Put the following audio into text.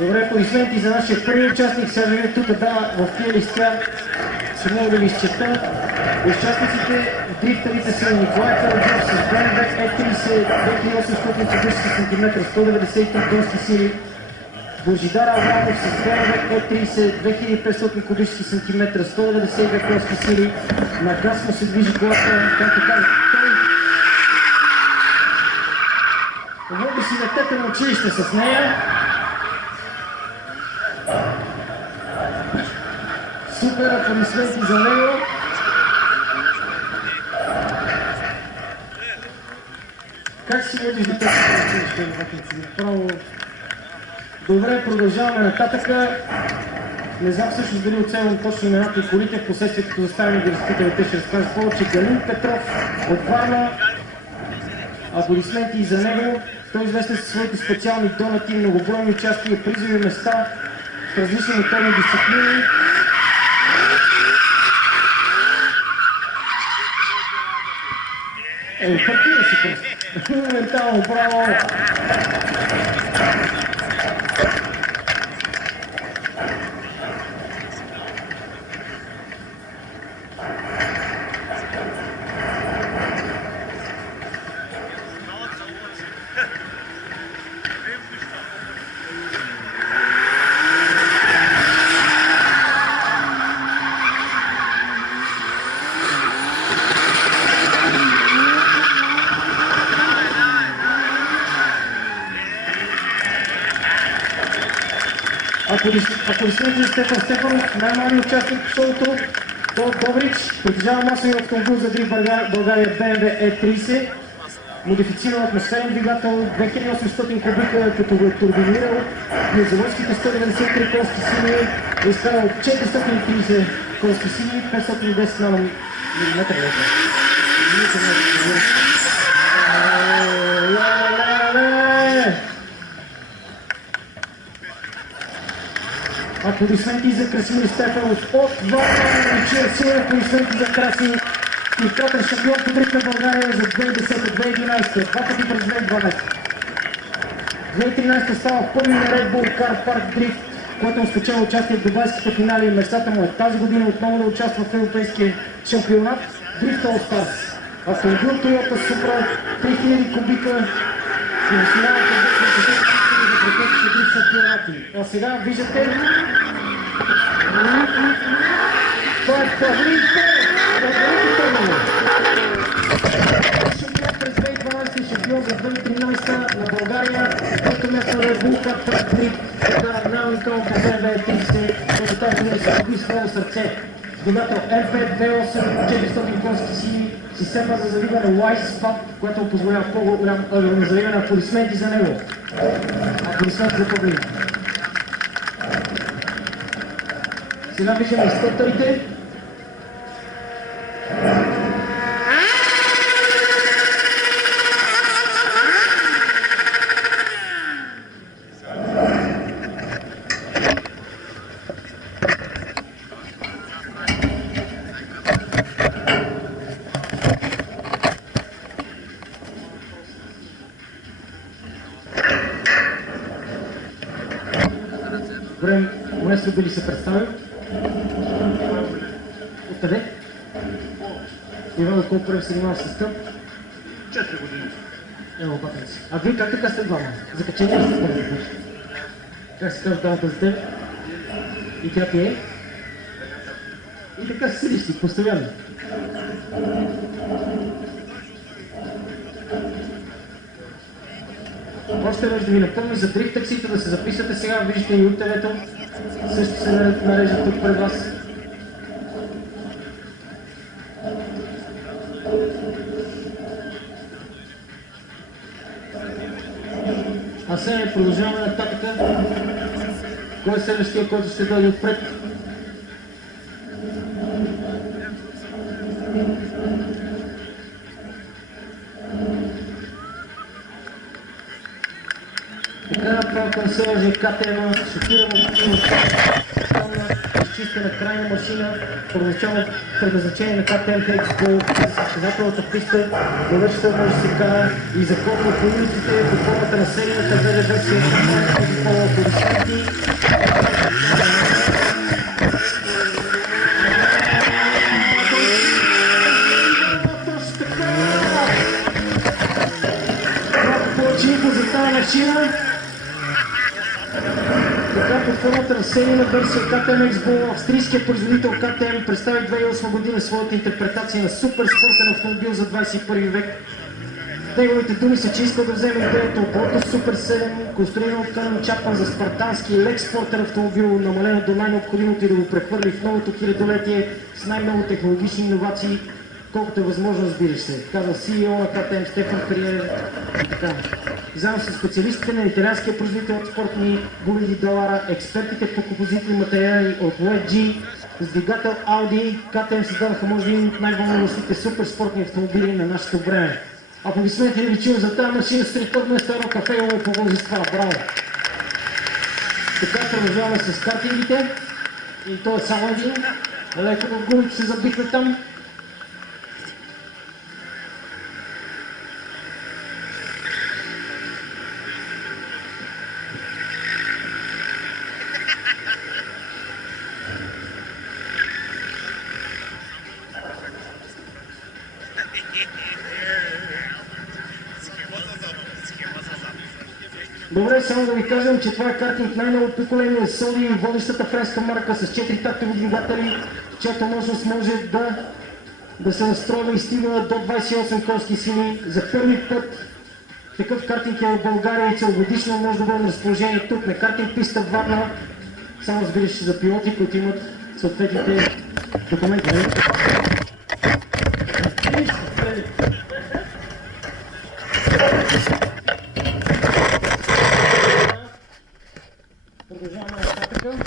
Добре, аплодисменти за нашия първи участник. Сега ви тук в тия листа ще мога да ви изчета. Участниците в дрифтарите са Николай Караджов с BMW E30 2800 кубически см, 193 конски сили. Божидар Аврамов с BMW E30 2500 кубически сантиметра, 192 конски сили. На газ му се движи колата, както казах. Води си детето на училище с нея. Супер, аплодисменти за него. Как си водиш детето на училище? Право. Добре, продължаваме нататъка. Не знам всъщност дали оценвам точно имената и колите, в последствие като заставим ги разпитаме, те ще разкажат повече. Галин Петров от Варна. Аплодисменти и за него. Той известен със своите специални донати, многобройни участия, призови места в различни моторни дисциплини. Партира си просто. Моментално, браво! Аплодисменти за Стефан Стефанов, най-малият участник в шоуто. Той от Добрич, притежава масови автомобил за дрифт България BMW E30, модифициран атмосферен двигател, 2800 кубика, като го е турбинирал, и от заводските 193 конски сили е изкарал 430 конски сили, 510 наномилиметра. Аплодисменти за Красимир Стефанов от Варна, Черси, аплодисменти за Краси, трикратен шампион по дрифт на България за 2010-2011, два пъти през 2012. 2013 става първи на Red Bull Car Park Drift, който спечели участие в дубайските финали и местата му е тази година отново да участва в европейския шампионат Drift All Stars. Автомобил Toyota Supra 3000 кубика и националната за протестите дрифт шампионати. А сега виждате това е Павлин шампион през 2012 и шампион за 2013 на България. Който място на Red Bull Car Park Drift кара на уникалното BMW E30, който тази година се купи с ново сърце. Двигател R5 V8 400 конски сили, система за завиване WiseSpot, която позволява по-голям завиване. Аплодисменти за него. Аплодисменти за Павлин. Сега виждаме инструкторите. Добре, уместно би ли се представил? Откъде? Иван, колко време се занимаваш с тъм? 4 години. Ево, патенци. А вие как така сте двама? Закачени ли сте двама? Как се казва дамата за теб? И тя ти е? И така се седиш ти, постоянно. Още веднъж да ви напомня за дрифт таксито да се записвате сега, виждате и УТВ-то. Също се нарежда тук пред вас. А сега продължаваме нататък. Кой е следващия, който ще дойде отпред? Така направо към Селъжия КТМ, шокирано, изчистено изчистена крайна машина, първоначално предназначение на KTM X-Bowl, състезателната писта, довършител може да се кара и законно по улиците, под формата на серийната VD версия, този по-локо за тази машина. Така под формата на серийна версия KTM X-Bowl, австрийският производител KTM представи 2008 година своята интерпретация на супер спортен автомобил за 21 век. Неговите думи са, че иска да вземе идеята от Lotus Super 7, конструиран от Канон Чапман за спартански лек спортен автомобил, намалено до най-необходимото и да го прехвърли в новото хилядолетие с най-много технологични иновации, колкото е възможно, разбираш се, казва CEO на KTM Стефан Периер. Заедно с специалистите на италианския производител от спортни болиди Далара, експертите по композитни материали от LG, с двигател Audi, KTM създадаха може би един от най-вълнуващите суперспортни автомобили на нашето време. Аплодисменти ви чуем за тази машина с тритърно едно кафе и по вължества. Браво! Така продължаваме с картингите. И то е само един. Леко в гумите се забихме там. Добре, само да ви кажем, че това е картинг най-ново поколение Соди, водещата френска марка с 4 тактови двигатели, чиято мощност може да се настройва и стигна до 28 конски сили. За първи път такъв картинг е в България и целогодишно може да бъде на разположение тук на картинг писта Варна, само разбираш за пилоти, които имат съответните документи. Продължаваме нататък.